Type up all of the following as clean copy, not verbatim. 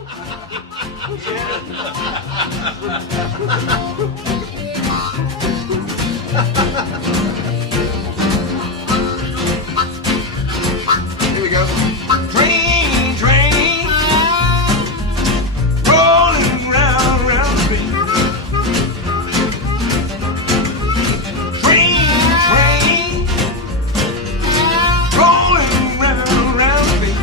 Here we go. Train, train, rolling round, round the bend. Train, train, rolling round, round the bend.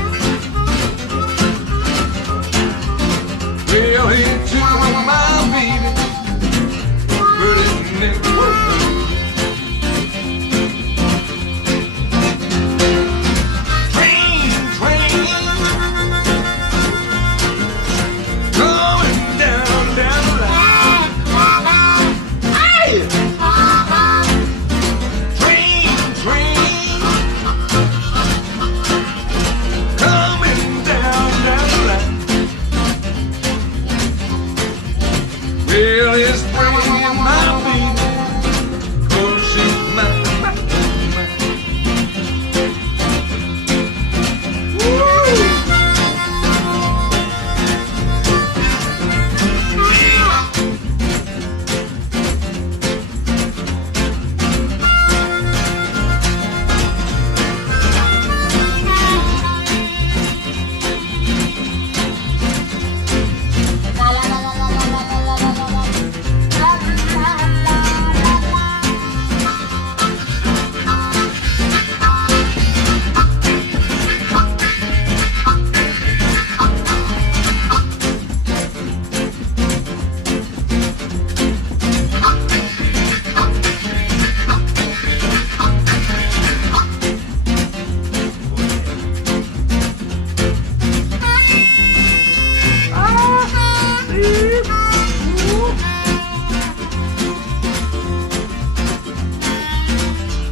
Well, here to my baby, but it never worked. Train, train, coming down, down the line. Hey! Train, train, coming down, down the line. Well, it's bringing my baby, 'cause she's mine.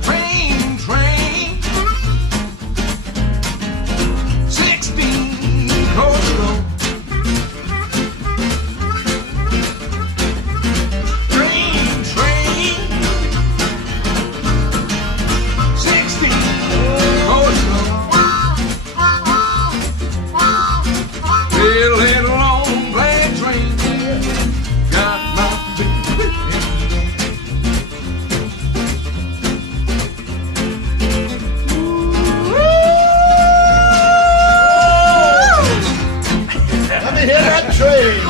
Train, train, 16 coach road. Train, train, 16 coach road. Well, that long black train got my baby. Let me hear that train.